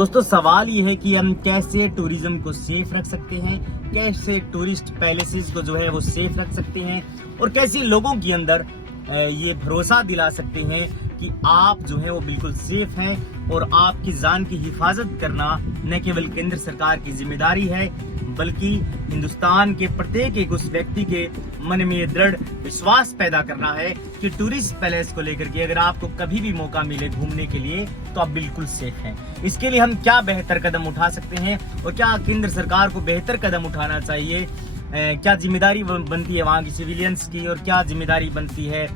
दोस्तों सवाल ये है कि हम कैसे टूरिज्म को सेफ रख सकते हैं, कैसे टूरिस्ट पैलेसेस को जो है वो सेफ रख सकते हैं और कैसे लोगों के अंदर ये भरोसा दिला सकते हैं कि आप जो है वो बिल्कुल सेफ हैं और आपकी जान की हिफाजत करना न केवल केंद्र सरकार की जिम्मेदारी है बल्कि हिंदुस्तान के प्रत्येक एक उस व्यक्ति के मन में ये दृढ़ विश्वास पैदा करना है कि टूरिस्ट पैलेस को लेकर के अगर आपको कभी भी मौका मिले घूमने के लिए तो आप बिल्कुल सेफ हैं। इसके लिए हम क्या बेहतर कदम उठा सकते हैं और क्या केंद्र सरकार को बेहतर कदम उठाना चाहिए, क्या जिम्मेदारी बनती है वहाँ की सिविलियंस की और क्या जिम्मेदारी बनती है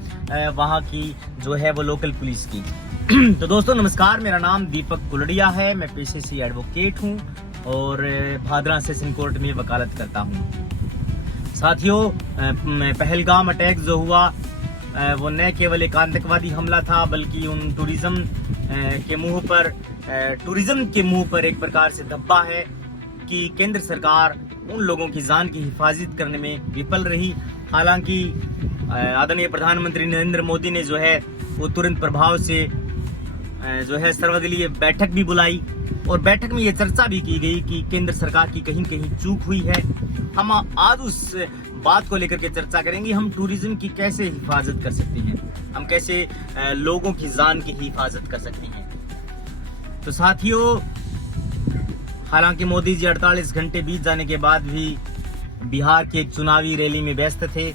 वहाँ की जो है वो लोकल पुलिस की। तो दोस्तों नमस्कार, मेरा नाम दीपक कुलड़िया है, मैं पेशे से एडवोकेट हूँ और भादरा सेशन कोर्ट में वकालत करता हूँ। साथियों, पहलगाम अटैक जो हुआ वो न केवल एक आतंकवादी हमला था बल्कि उन टूरिज्म के मुंह पर एक प्रकार से धब्बा है कि केंद्र सरकार उन लोगों की जान की हिफाजत करने में विफल रही। हालांकि आदरणीय प्रधानमंत्री नरेंद्र मोदी ने जो है वो तुरंत प्रभाव से जो है सर्वदलीय बैठक भी बुलाई और बैठक में ये चर्चा भी की गई कि केंद्र सरकार की कहीं कहीं चूक हुई है। हम आज उस बात को लेकर के चर्चा करेंगे, हम टूरिज्म की कैसे हिफाजत कर सकते हैं, हम कैसे लोगों की जान की हिफाजत कर सकते हैं। तो साथियों, हालांकि मोदी जी 48 घंटे बीत जाने के बाद भी बिहार की एक चुनावी रैली में व्यस्त थे,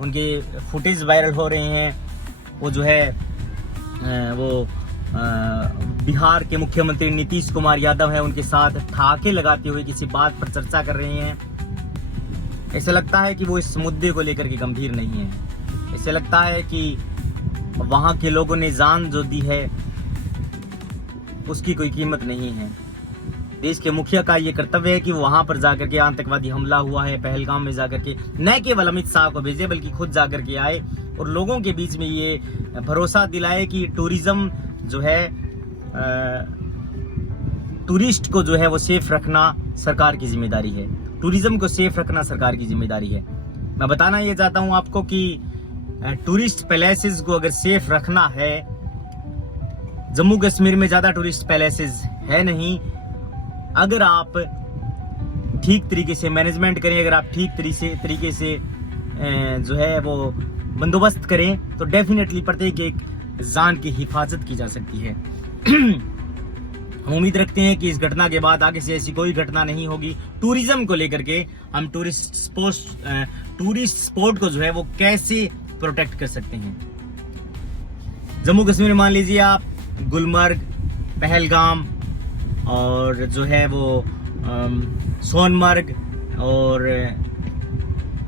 उनके फुटेज वायरल हो रहे हैं। वो जो है वो बिहार के मुख्यमंत्री नीतीश कुमार यादव है, उनके साथ ठहाके लगाते हुए किसी बात पर चर्चा कर रहे हैं। ऐसा लगता है कि वो इस मुद्दे को लेकर के गंभीर नहीं है। ऐसा लगता है कि वहां के लोगों ने जान जो दी है उसकी कोई कीमत नहीं है। देश के मुखिया का ये कर्तव्य है कि वो वहां पर जाकर के आतंकवादी हमला हुआ है पहलगाम में जाकर के न केवल अमित शाह को भेजे बल्कि खुद जाकर के आए और लोगों के बीच में ये भरोसा दिलाए कि टूरिज्म जो है टूरिस्ट को जो है वो सेफ रखना सरकार की जिम्मेदारी है, टूरिज्म को सेफ रखना सरकार की जिम्मेदारी है। मैं बताना ये चाहता हूं आपको कि टूरिस्ट पैलेसेस को अगर सेफ रखना है, जम्मू कश्मीर में ज्यादा टूरिस्ट पैलेसेस है नहीं। अगर आप ठीक तरीके से मैनेजमेंट करें, अगर आप ठीक तरीके से जो है वो बंदोबस्त करें तो डेफिनेटली प्रत्येक एक जान की हिफाजत की जा सकती है। हम उम्मीद रखते हैं कि इस घटना के बाद आगे से ऐसी कोई घटना नहीं होगी। टूरिज्म को लेकर के हम टूरिस्ट स्पॉट को जो है वो कैसे प्रोटेक्ट कर सकते हैं। जम्मू कश्मीर में मान लीजिए आप गुलमर्ग, पहलगाम और जो है वो सोनमर्ग और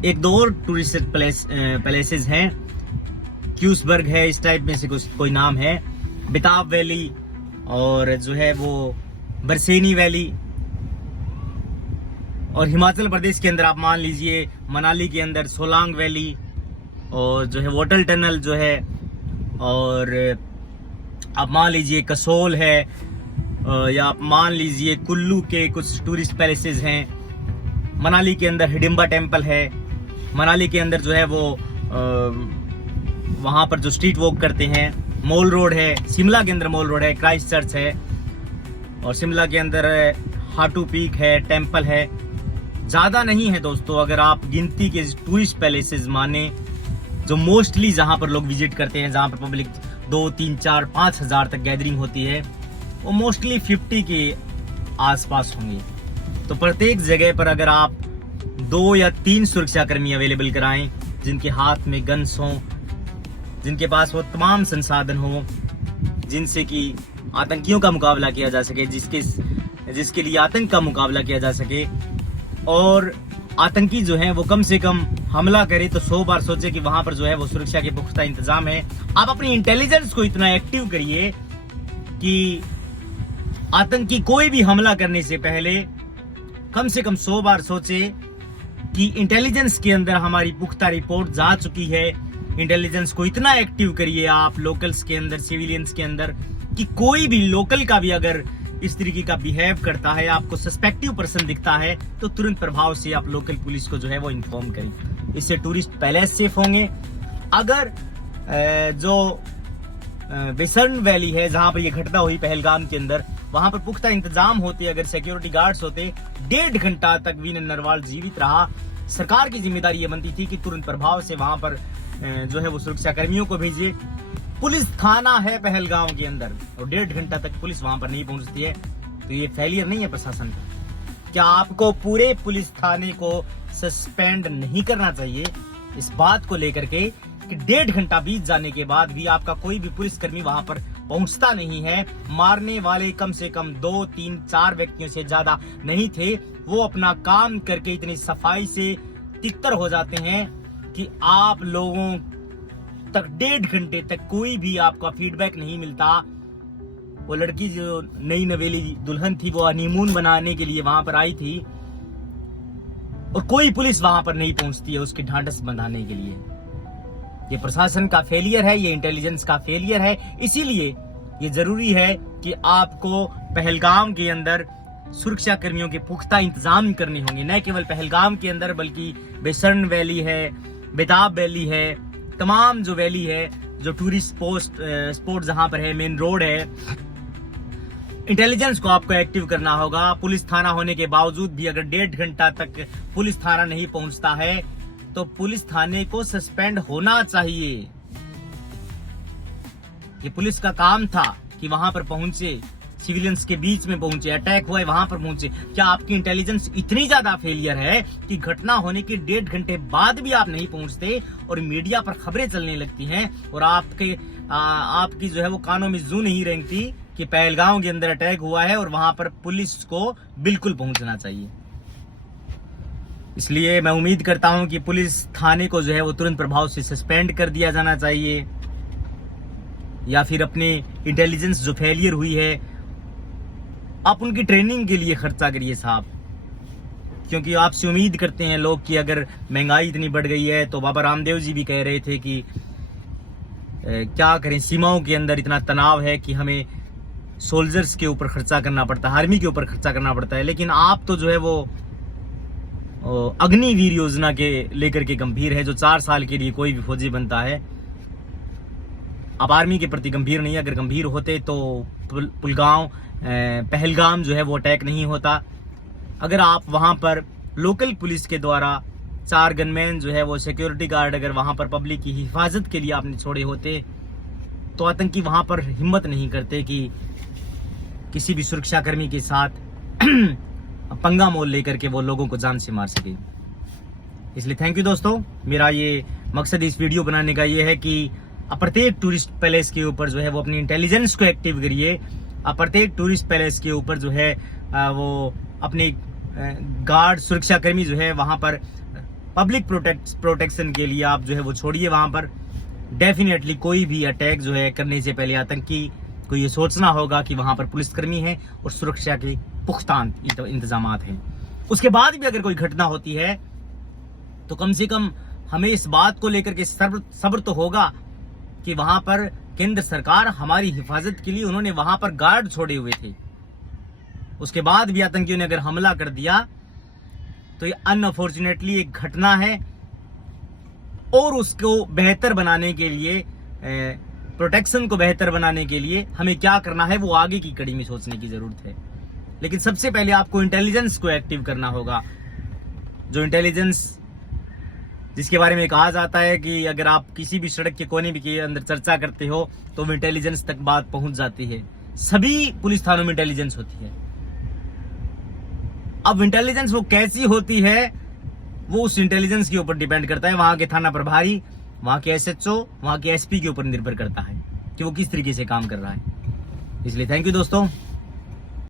एक दो और टूरिस्ट पैलेसेस हैं, क्यूसबर्ग है, इस टाइप में से कोई नाम है, बेताब वैली और जो है वो बरसेनी वैली। और हिमाचल प्रदेश के अंदर आप मान लीजिए मनाली के अंदर सोलांग वैली और जो है वोटल टनल जो है, और आप मान लीजिए कसोल है या आप मान लीजिए कुल्लू के कुछ टूरिस्ट पैलेसेस हैं। मनाली के अंदर हिडिंबा टेम्पल है, मनाली के अंदर जो है वो वहां पर जो स्ट्रीट वॉक करते हैं, मॉल रोड है, शिमला के अंदर मॉल रोड है, क्राइस्ट चर्च है और शिमला के अंदर हाटू पीक है, टेम्पल है। ज्यादा नहीं है दोस्तों, अगर आप गिनती के टूरिस्ट पैलेसेस माने जो मोस्टली जहां पर लोग विजिट करते हैं, जहां पर पब्लिक 2, 3, 4, 5 हजार तक गैदरिंग होती है, वो मोस्टली 50 के आसपास होंगे। तो प्रत्येक जगह पर अगर आप 2 या 3 सुरक्षाकर्मी अवेलेबल कराएं जिनके हाथ में गन्स हों, जिनके पास वो तमाम संसाधन हो जिनसे कि आतंकियों का मुकाबला किया जा सके, जिसके लिए आतंक का मुकाबला किया जा सके, और आतंकी जो है वो कम से कम हमला करे तो 100 बार सोचे कि वहां पर जो है वो सुरक्षा के पुख्ता इंतजाम है। आप अपनी इंटेलिजेंस को इतना एक्टिव करिए कि आतंकी कोई भी हमला करने से पहले कम से कम 100 बार सोचे कि इंटेलिजेंस के अंदर हमारी पुख्ता रिपोर्ट जा चुकी है। इंटेलिजेंस को इतना एक्टिव करिए आप लोकल्स के अंदर, सिविलियंस के अंदर, कि कोई भी लोकल का भी अगर इस तरीके का बिहेव करता है, आपको सस्पेक्टिव पर्सन दिखता है, तो तुरंत प्रभाव से आप लोकल पुलिस को जो है वो इन्फॉर्म करें। इससे टूरिस्ट पैलेस सेफ होंगे। अगर जो बेसर्न वैली है जहां पर ये घटना हुई पहलगाम के अंदर, वहां पर पुख्ता इंतजाम होते, अगर सिक्योरिटी गार्ड्स होते, 1.5 घंटा तक वीरेंद्र नरवाल जीवित रहा। सरकार की जिम्मेदारी ये बनती थी कि तुरंत प्रभाव से वहां पर जो है वो सुरक्षा कर्मियों को भेजिए। पुलिस थाना है पहलगाम के अंदर और 1.5 घंटा तक पुलिस वहां पर नहीं पहुंचती है, तो ये फेलियर नहीं है प्रशासन का? क्या आपको पूरे पुलिस थाने को सस्पेंड नहीं करना चाहिए इस बात को लेकर के कि 1.5 घंटा बीत जाने के बाद भी आपका कोई भी पुलिसकर्मी वहां पर पहुंचता नहीं है? मारने वाले कम से कम 2, 3, 4 व्यक्तियों से ज्यादा नहीं थे। वो अपना काम करके इतनी सफाई से तितर हो जाते हैं कि आप लोगों तक 1.5 घंटे तक कोई भी आपका फीडबैक नहीं मिलता। वो लड़की जो नई नवेली दुल्हन थी, वो हनीमून बनाने के लिए वहां पर आई थी और कोई पुलिस वहां पर नहीं पहुंचती है उसकी ढांढस बंधाने के लिए। ये प्रशासन का फेलियर है, ये इंटेलिजेंस का फेलियर है। इसीलिए ये जरूरी है कि आपको पहलगाम के अंदर सुरक्षा कर्मियों के पुख्ता इंतजाम करने होंगे। न केवल पहलगाम के अंदर बल्कि बेसरन वैली है, बेताब वैली है, तमाम जो वैली है, जो टूरिस्ट स्पॉट जहां पर है, मेन रोड है, इंटेलिजेंस को आपको एक्टिव करना होगा। पुलिस थाना होने के बावजूद भी अगर 1.5 घंटा तक पुलिस थाना नहीं पहुंचता है तो पुलिस थाने को सस्पेंड होना चाहिए। ये पुलिस का काम था कि वहां पर पहुंचे, सिविलियंस के बीच में पहुंचे, अटैक हुआ है वहां पर पहुंचे। क्या आपकी इंटेलिजेंस इतनी ज्यादा फेलियर है कि घटना होने के 1.5 घंटे बाद भी आप नहीं पहुंचते और मीडिया पर खबरें चलने लगती हैं और आपकी जो है वो कानों में जू नहीं रेंगती कि पहलगाम के अंदर अटैक हुआ है और वहां पर पुलिस को बिल्कुल पहुंचना चाहिए। इसलिए मैं उम्मीद करता हूं कि पुलिस थाने को जो है वो तुरंत प्रभाव से सस्पेंड कर दिया जाना चाहिए, या फिर अपने इंटेलिजेंस जो फेलियर हुई है आप उनकी ट्रेनिंग के लिए खर्चा करिए साहब। क्योंकि आपसे उम्मीद करते हैं लोग कि अगर महंगाई इतनी बढ़ गई है, तो बाबा रामदेव जी भी कह रहे थे कि क्या करें, सीमाओं के अंदर इतना तनाव है कि हमें सोल्जर्स के ऊपर खर्चा करना पड़ता है, आर्मी के ऊपर खर्चा करना पड़ता है। लेकिन आप तो जो है वो अग्निवीर योजना के लेकर के गंभीर है, जो 4 साल के लिए कोई भी फौजी बनता है। आप आर्मी के प्रति गंभीर नहीं, अगर गंभीर होते तो पहलगाम जो है वो अटैक नहीं होता। अगर आप वहां पर लोकल पुलिस के द्वारा 4 गनमैन जो है वो सिक्योरिटी गार्ड अगर वहां पर पब्लिक की हिफाजत के लिए आपने छोड़े होते, तो आतंकी वहां पर हिम्मत नहीं करते कि किसी भी सुरक्षा कर्मी के साथ पंगा मोल लेकर के वो लोगों को जान से मार सके। इसलिए थैंक यू दोस्तों। मेरा ये मकसद इस वीडियो बनाने का ये है कि प्रत्येक टूरिस्ट पैलेस के ऊपर जो है वो अपनी इंटेलिजेंस को एक्टिव करिए। प्रत्येक टूरिस्ट पैलेस के ऊपर जो है वो अपने गार्ड सुरक्षा कर्मी जो है वहां पर पब्लिक प्रोटेक्शन के लिए आप जो है वो छोड़िए। वहां पर डेफिनेटली कोई भी अटैक जो है करने से पहले आतंकी को ये सोचना होगा कि वहां पर पुलिसकर्मी है और सुरक्षा के पुख्ता इंतजाम हैं। उसके बाद भी अगर कोई घटना होती है तो कम से कम हमें इस बात को लेकर के सब्र तो होगा कि वहां पर केंद्र सरकार हमारी हिफाजत के लिए उन्होंने वहां पर गार्ड छोड़े हुए थे। उसके बाद भी आतंकियों ने अगर हमला कर दिया तो ये अनफॉर्चुनेटली एक घटना है, और उसको बेहतर बनाने के लिए, प्रोटेक्शन को बेहतर बनाने के लिए हमें क्या करना है वो आगे की कड़ी में सोचने की जरूरत है। लेकिन सबसे पहले आपको इंटेलिजेंस को एक्टिव करना होगा। जो इंटेलिजेंस जिसके बारे में कहा जाता है कि अगर आप किसी भी सड़क के कोने भी के अंदर चर्चा करते हो तो वो इंटेलिजेंस तक बात पहुंच जाती है। सभी पुलिस थानों में इंटेलिजेंस होती है। अब इंटेलिजेंस वो कैसी होती है वो उस इंटेलिजेंस के ऊपर डिपेंड करता है। वहां के थाना प्रभारी, वहां के SHO, वहां के SP के ऊपर निर्भर करता है कि वो किस तरीके से काम कर रहा है। इसलिए थैंक यू दोस्तों।